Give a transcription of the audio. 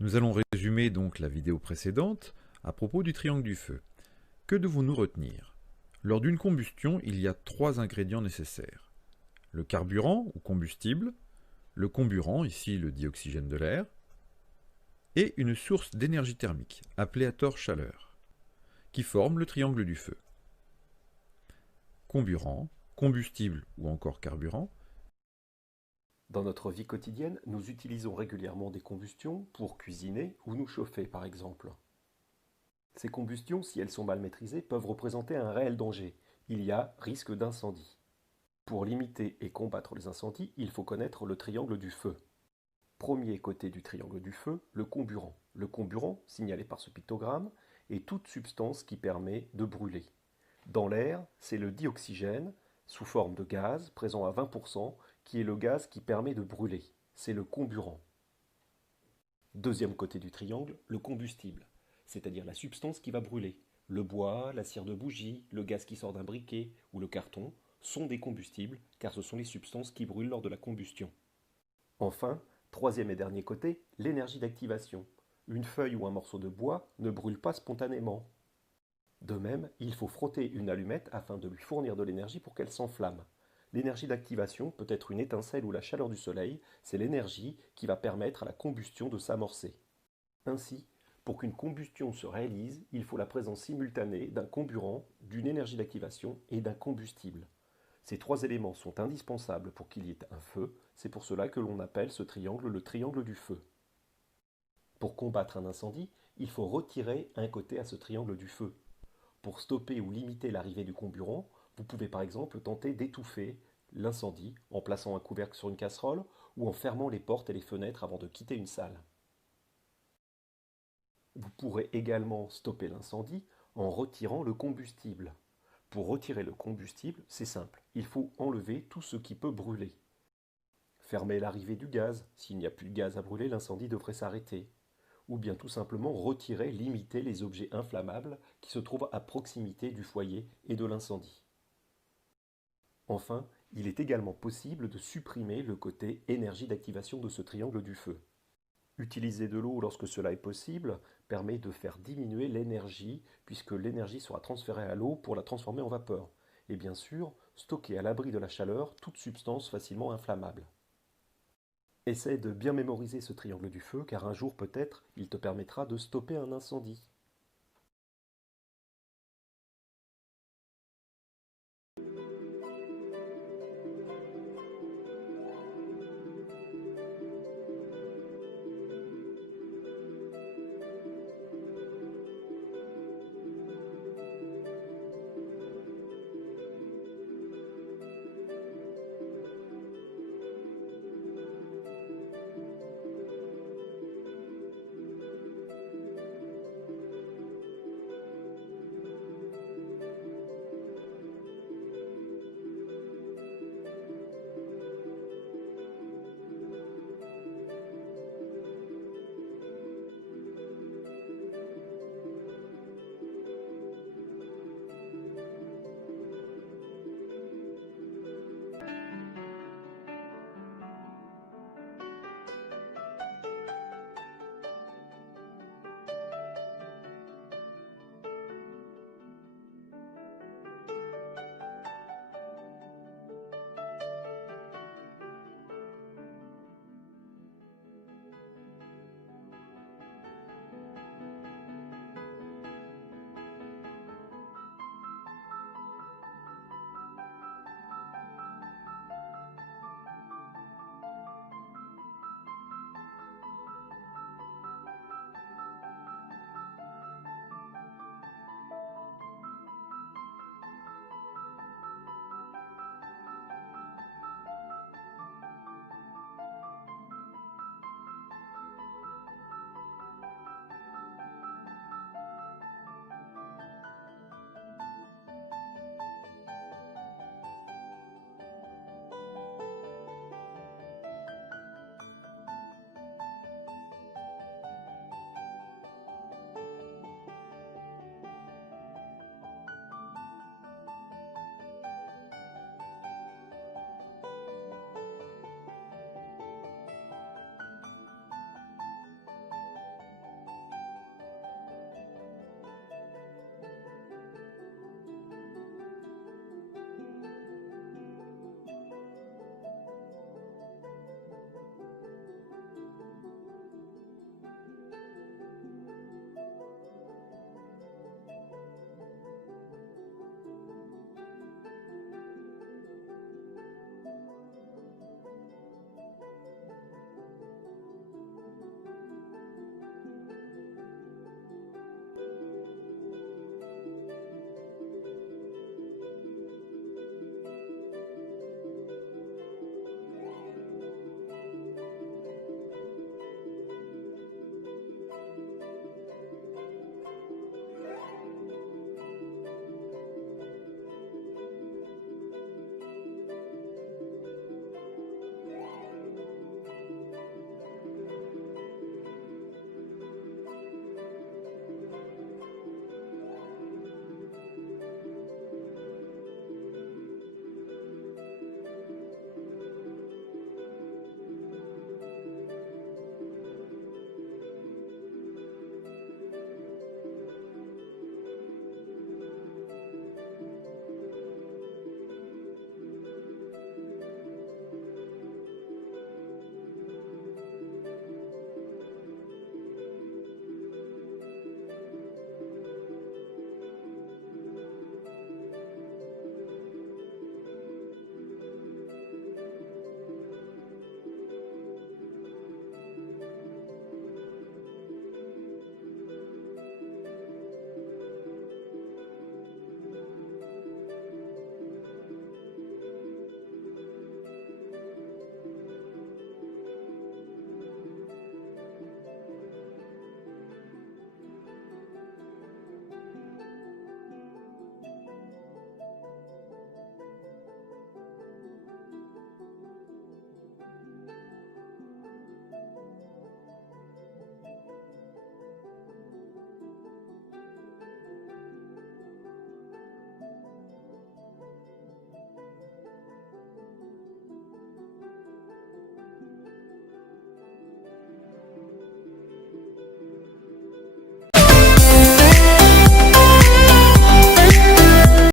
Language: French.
Nous allons résumer donc la vidéo précédente à propos du triangle du feu. Que devons-nous retenir? Lors d'une combustion, il y a trois ingrédients nécessaires. Le carburant ou combustible, le comburant, ici le dioxygène de l'air, et une source d'énergie thermique, appelée à tort chaleur, qui forme le triangle du feu. Comburant, combustible ou encore carburant. Dans notre vie quotidienne, nous utilisons régulièrement des combustions pour cuisiner ou nous chauffer, par exemple. Ces combustions, si elles sont mal maîtrisées, peuvent représenter un réel danger. Il y a risque d'incendie. Pour limiter et combattre les incendies, il faut connaître le triangle du feu. Premier côté du triangle du feu, le comburant. Le comburant, signalé par ce pictogramme, est toute substance qui permet de brûler. Dans l'air, c'est le dioxygène, sous forme de gaz, présent à 20%, qui est le gaz qui permet de brûler. C'est le comburant. Deuxième côté du triangle, le combustible, c'est-à-dire la substance qui va brûler. Le bois, la cire de bougie, le gaz qui sort d'un briquet ou le carton sont des combustibles car ce sont les substances qui brûlent lors de la combustion. Enfin, troisième et dernier côté, l'énergie d'activation. Une feuille ou un morceau de bois ne brûle pas spontanément. De même, il faut frotter une allumette afin de lui fournir de l'énergie pour qu'elle s'enflamme. L'énergie d'activation peut être une étincelle ou la chaleur du soleil, c'est l'énergie qui va permettre à la combustion de s'amorcer. Ainsi, pour qu'une combustion se réalise, il faut la présence simultanée d'un comburant, d'une énergie d'activation et d'un combustible. Ces trois éléments sont indispensables pour qu'il y ait un feu, c'est pour cela que l'on appelle ce triangle le triangle du feu. Pour combattre un incendie, il faut retirer un côté à ce triangle du feu. Pour stopper ou limiter l'arrivée du comburant, vous pouvez par exemple tenter d'étouffer l'incendie en plaçant un couvercle sur une casserole ou en fermant les portes et les fenêtres avant de quitter une salle. Vous pourrez également stopper l'incendie en retirant le combustible. Pour retirer le combustible, c'est simple, il faut enlever tout ce qui peut brûler. Fermer l'arrivée du gaz, s'il n'y a plus de gaz à brûler, l'incendie devrait s'arrêter. Ou bien tout simplement retirer, limiter les objets inflammables qui se trouvent à proximité du foyer et de l'incendie. Enfin, il est également possible de supprimer le côté énergie d'activation de ce triangle du feu. Utiliser de l'eau lorsque cela est possible permet de faire diminuer l'énergie puisque l'énergie sera transférée à l'eau pour la transformer en vapeur. Et bien sûr, stocker à l'abri de la chaleur toute substance facilement inflammable. Essaie de bien mémoriser ce triangle du feu car un jour peut-être il te permettra de stopper un incendie.